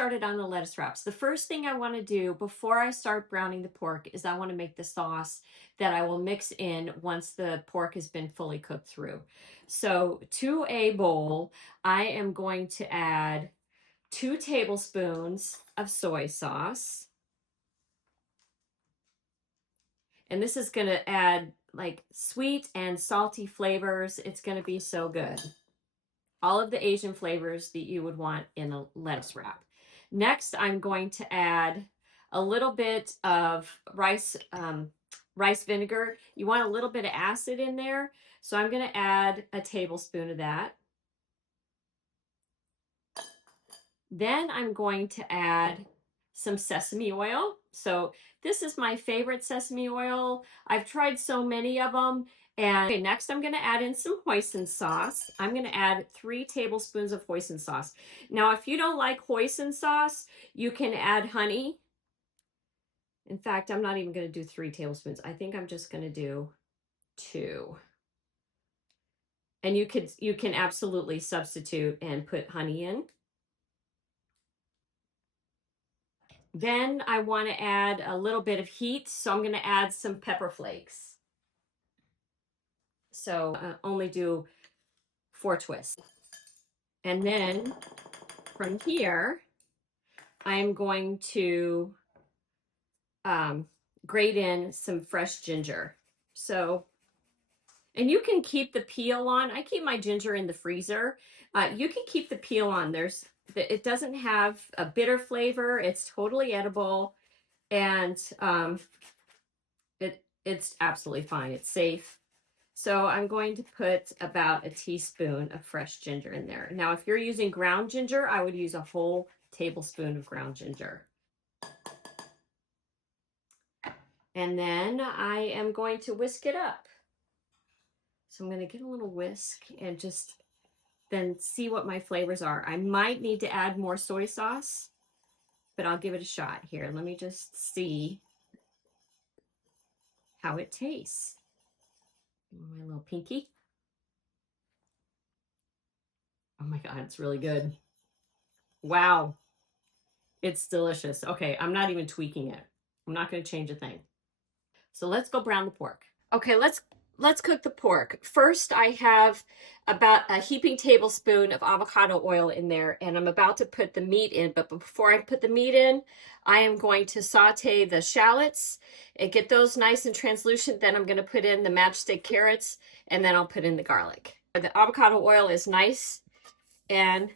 started on the lettuce wraps. The first thing I want to do before I start browning the pork is I want to make the sauce that I will mix in once the pork has been fully cooked through. So to a bowl, I am going to add 2 tablespoons of soy sauce. And this is going to add like sweet and salty flavors. It's going to be so good. All of the Asian flavors that you would want in a lettuce wrap. Next, I'm going to add a little bit of rice vinegar. You want a little bit of acid in there, so I'm going to add a tablespoon of that. Then I'm going to add some sesame oil. So this is my favorite sesame oil. I've tried so many of them. And okay, next I'm going to add in some hoisin sauce. I'm going to add 3 tablespoons of hoisin sauce. Now, if you don't like hoisin sauce, you can add honey. In fact, I'm not even going to do 3 tablespoons. I think I'm just going to do 2. And you can absolutely substitute and put honey in. Then I want to add a little bit of heat, so I'm going to add some pepper flakes. So only do 4 twists. And then from here, I'm going to grate in some fresh ginger. So, and you can keep the peel on. I keep my ginger in the freezer. You can keep the peel on. It doesn't have a bitter flavor. It's totally edible, and it's absolutely fine. It's safe. So I'm going to put about a teaspoon of fresh ginger in there. Now, if you're using ground ginger, I would use a whole tablespoon of ground ginger. And then I am going to whisk it up. So I'm going to get a little whisk and just then see what my flavors are. I might need to add more soy sauce, but I'll give it a shot here. Let me just see how it tastes. My little pinky. Oh my God, it's really good. Wow. It's delicious. Okay, I'm not even tweaking it. I'm not going to change a thing. So let's go brown the pork. Okay, let's cook the pork. First, I have about a heaping tablespoon of avocado oil in there, and I'm about to put the meat in. But before I put the meat in, I am going to saute the shallots and get those nice and translucent. Then I'm going to put in the matchstick carrots, and then I'll put in the garlic. The avocado oil is nice and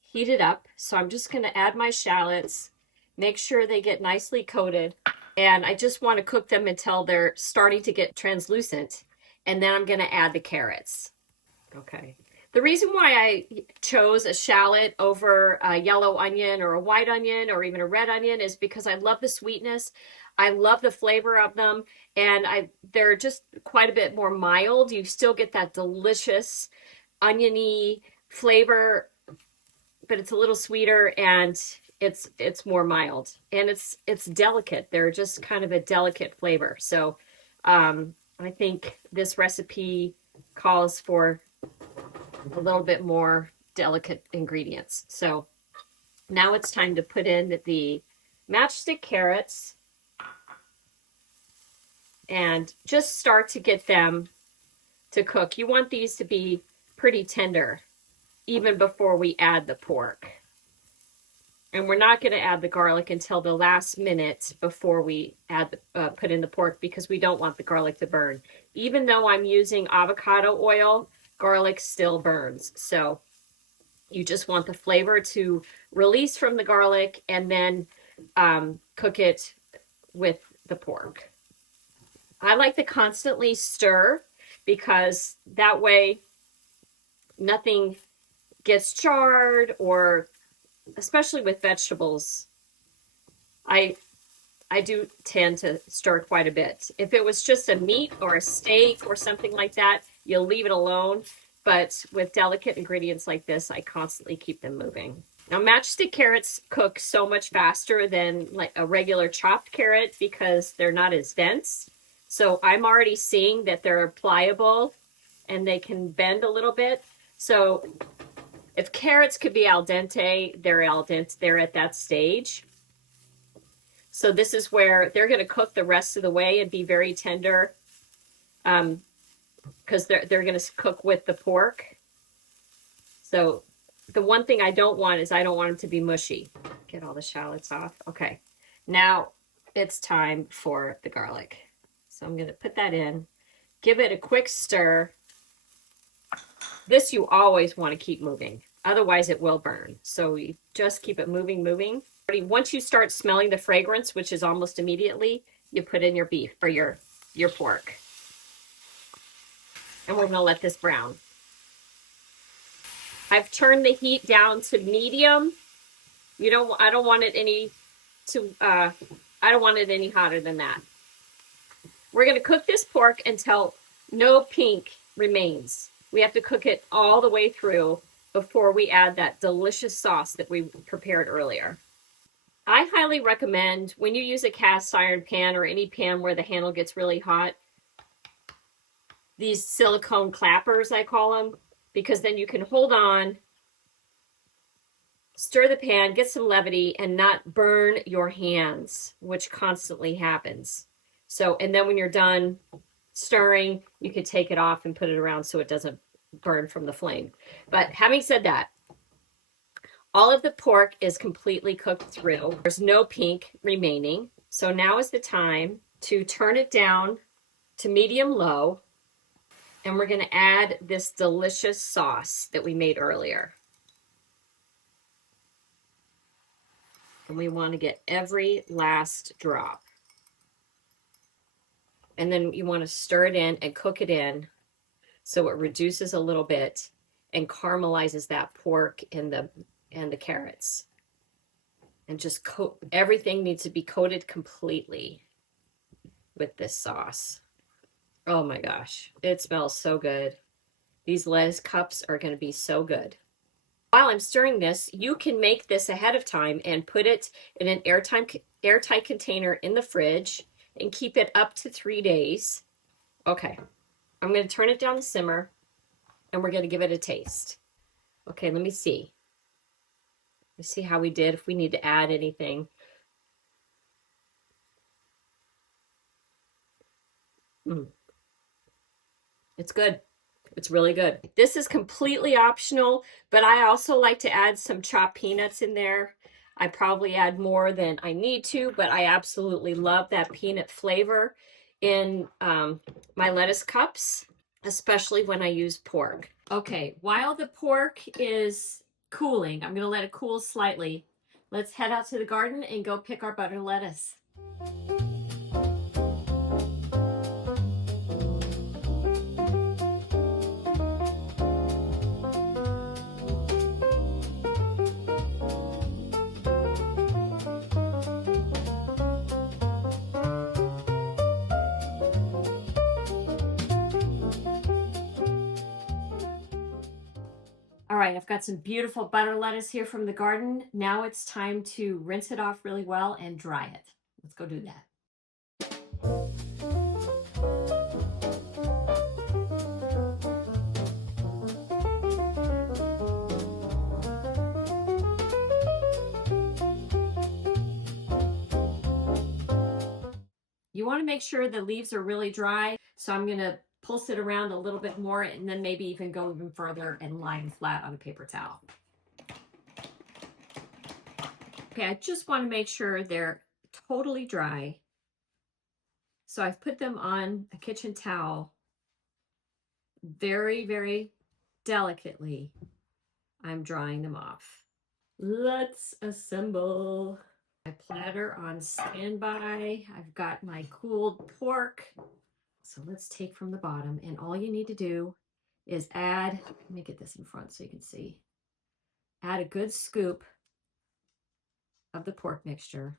heated up, so I'm just going to add my shallots, make sure they get nicely coated. And I just want to cook them until they're starting to get translucent. And then I'm going to add the carrots. Okay. The reason why I chose a shallot over a yellow onion or a white onion or even a red onion is because I love the sweetness. I love the flavor of them. And they're just quite a bit more mild. You still get that delicious oniony flavor, but it's a little sweeter and it's more mild, and it's delicate. They're just kind of a delicate flavor. So I think this recipe calls for a little bit more delicate ingredients. So now it's time to put in the matchstick carrots and just start to get them to cook. You want these to be pretty tender even before we add the pork. And we're not going to add the garlic until the last minute before we add put in the pork, because we don't want the garlic to burn. Even though I'm using avocado oil, garlic still burns. So you just want the flavor to release from the garlic and then cook it with the pork. I like to constantly stir because that way nothing gets charred, or especially with vegetables, I do tend to stir quite a bit. If it was just a meat or a steak or something like that, you'll leave it alone. But with delicate ingredients like this, I constantly keep them moving. Now, matchstick carrots cook so much faster than like a regular chopped carrot because they're not as dense. So I'm already seeing that they're pliable and they can bend a little bit. So If carrots could be al dente, they're al dente. They're at that stage. So this is where they're going to cook the rest of the way and be very tender, because they're going to cook with the pork. So the one thing I don't want is I don't want them to be mushy. Get all the shallots off. Okay, now it's time for the garlic. So I'm going to put that in, give it a quick stir. This you always want to keep moving, otherwise it will burn. So you just keep it moving, moving. Once you start smelling the fragrance, which is almost immediately, you put in your beef or your pork. And we're going to let this brown. I've turned the heat down to medium. I don't want it any hotter than that. We're going to cook this pork until no pink remains. We have to cook it all the way through before we add that delicious sauce that we prepared earlier. I highly recommend, when you use a cast iron pan or any pan where the handle gets really hot, these silicone clappers, I call them, because then you can hold on, stir the pan, get some levity, and not burn your hands, which constantly happens. So, and then when you're done stirring, you can take it off and put it around so it doesn't burn from the flame. But having said that, all of the pork is completely cooked through. There's no pink remaining. So now is the time to turn it down to medium low. And we're going to add this delicious sauce that we made earlier. And we want to get every last drop. And then you want to stir it in and cook it in so it reduces a little bit and caramelizes that pork and the carrots. And just everything needs to be coated completely with this sauce. Oh my gosh, it smells so good. These lettuce cups are going to be so good. While I'm stirring this, you can make this ahead of time and put it in an airtight container in the fridge and keep it up to 3 days. Okay, I'm going to turn it down to simmer and we're going to give it a taste. Okay, let me see. Let's see how we did, if we need to add anything. It's good. It's really good. This is completely optional, but I also like to add some chopped peanuts in there. I probably add more than I need to, but I absolutely love that peanut flavor in my lettuce cups, especially when I use pork. Okay, while the pork is cooling, I'm going to let it cool slightly. Let's head out to the garden and go pick our butter lettuce. All right, I've got some beautiful butter lettuce here from the garden. Now it's time to rinse it off really well and dry it. Let's go do that. You want to make sure the leaves are really dry, so I'm going to pulse it around a little bit more and then maybe even go even further and lie them flat on a paper towel. Okay, I just want to make sure they're totally dry. So I've put them on a kitchen towel very, very delicately. I'm drying them off. Let's assemble. My platter on standby. I've got my cooled pork. So let's take from the bottom, and all you need to do is add, let me get this in front so you can see, add a good scoop of the pork mixture.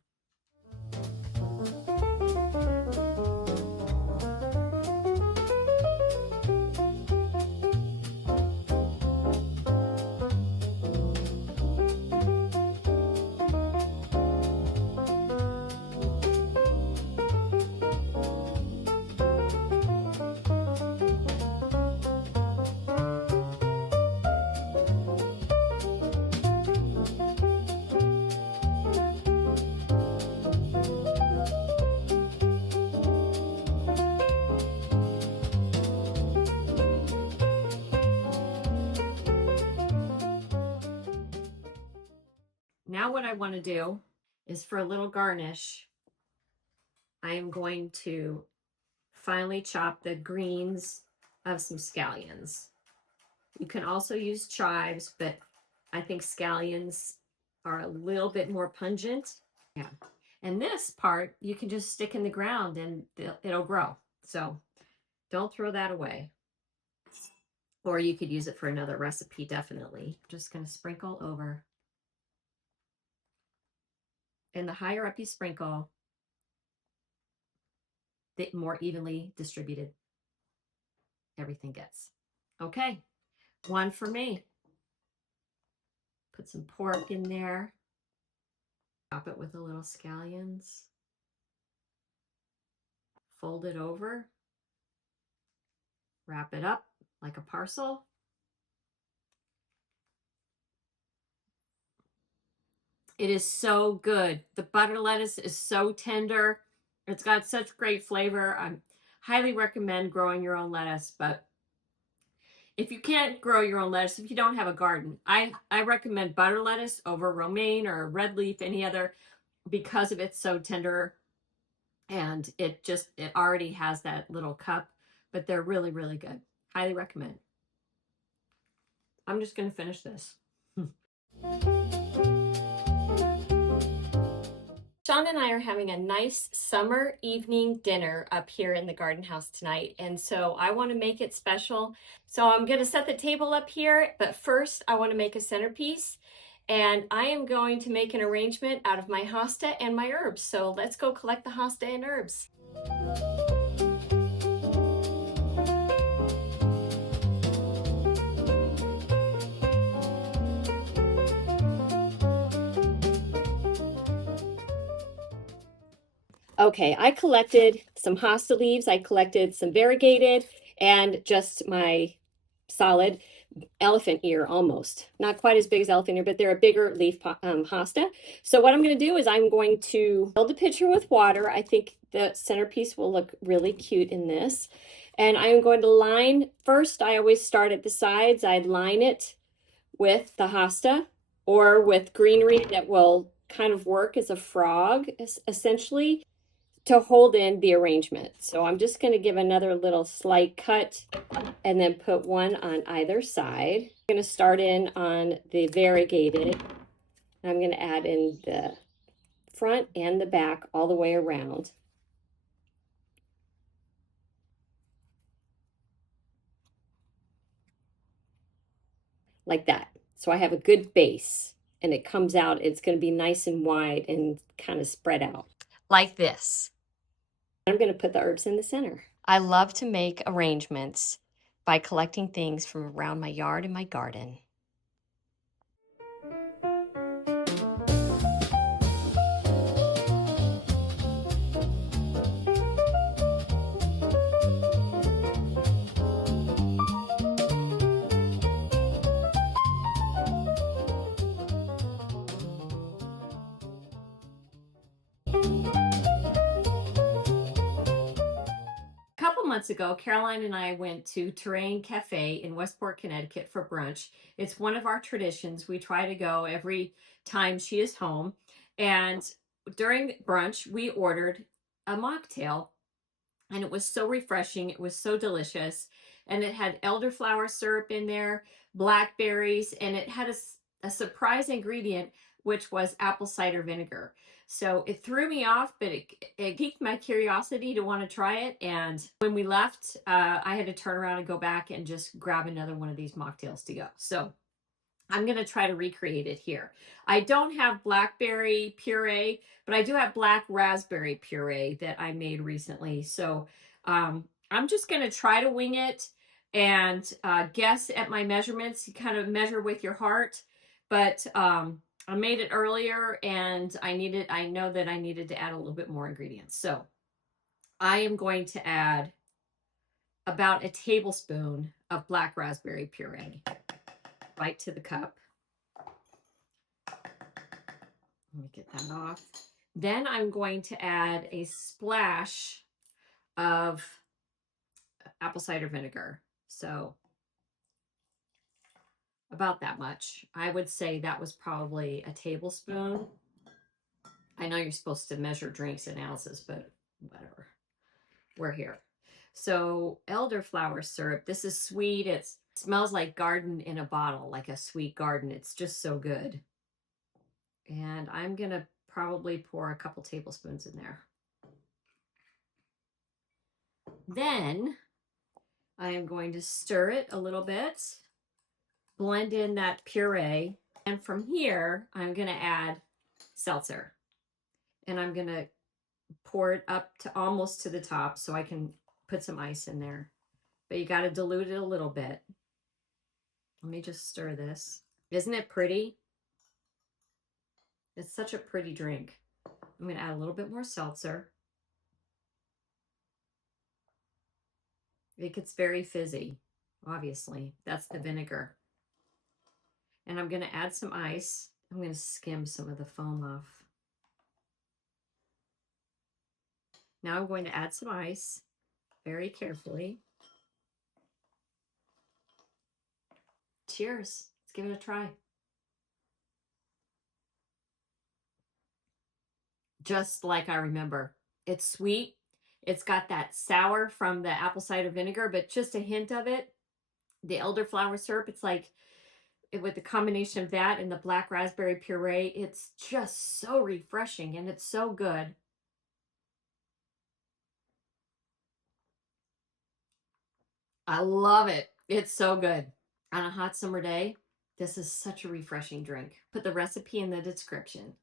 Now what I want to do is, for a little garnish, I am going to finely chop the greens of some scallions. You can also use chives, but I think scallions are a little bit more pungent. Yeah. And this part you can just stick in the ground and it'll grow. So don't throw that away. Or you could use it for another recipe, definitely. I'm just going to sprinkle over. And the higher up you sprinkle, the more evenly distributed everything gets. Okay, one for me. Put some pork in there. Top it with a little scallions. Fold it over. Wrap it up like a parcel. It is so good. The butter lettuce is so tender. It's got such great flavor. I highly recommend growing your own lettuce, but if you can't grow your own lettuce, if you don't have a garden, I recommend butter lettuce over romaine or red leaf, any other, because of it's so tender, and it already has that little cup, but they're really, really good. Highly recommend. I'm just going to finish this. Sean and I are having a nice summer evening dinner up here in the garden house tonight, and so I want to make it special. So I'm going to set the table up here, but first I want to make a centerpiece, and I am going to make an arrangement out of my hosta and my herbs. So let's go collect the hosta and herbs. Okay, I collected some hosta leaves, I collected some variegated, and just my solid elephant ear, almost. Not quite as big as elephant ear, but they're a bigger leaf hosta. So what I'm going to do is I'm going to fill the pitcher with water. I think the centerpiece will look really cute in this. And I'm going to line, first I always start at the sides. I'd line it with the hosta or with greenery that will kind of work as a frog, essentially, to hold in the arrangement. So I'm just going to give another little slight cut and then put one on either side. I'm going to start in on the variegated. I'm going to add in the front and the back all the way around. Like that. So I have a good base and it comes out, it's going to be nice and wide and kind of spread out. Like this. I'm going to put the herbs in the center. I love to make arrangements by collecting things from around my yard and my garden. Months ago, Caroline and I went to Terrain Cafe in Westport, Connecticut for brunch. It's one of our traditions. We try to go every time she is home. And during brunch, we ordered a mocktail, and it was so refreshing. It was so delicious. And it had elderflower syrup in there, blackberries, and it had a surprise ingredient, which was apple cider vinegar. So it threw me off, but it piqued my curiosity to want to try it. And when we left, I had to turn around and go back and just grab another one of these mocktails to go. So I'm going to try to recreate it here. I don't have blackberry puree, but I do have black raspberry puree that I made recently. So I'm just going to try to wing it and guess at my measurements. You kind of measure with your heart, but I made it earlier and I know that I needed to add a little bit more ingredients. So I am going to add about a tablespoon of black raspberry puree right to the cup. Let me get that off. Then I'm going to add a splash of apple cider vinegar. So about that much. I would say that was probably a tablespoon. I know you're supposed to measure drinks in ounces, but whatever. We're here. So elderflower syrup. This is sweet. It smells like garden in a bottle, like a sweet garden. It's just so good. And I'm going to probably pour a couple tablespoons in there. Then I am going to stir it a little bit, blend in that puree. And from here, I'm going to add seltzer. And I'm going to pour it up to almost to the top so I can put some ice in there. But you got to dilute it a little bit. Let me just stir this. Isn't it pretty? It's such a pretty drink. I'm going to add a little bit more seltzer. It gets very fizzy, obviously. That's the vinegar. And I'm going to add some ice. I'm going to skim some of the foam off. Now I'm going to add some ice very carefully. Cheers. Let's give it a try. Just like I remember. It's sweet. It's got that sour from the apple cider vinegar, but just a hint of it. The elderflower syrup, it's like with the combination of that and the black raspberry puree, it's just so refreshing and it's so good. I love it. It's so good. On a hot summer day, this is such a refreshing drink. Put the recipe in the description.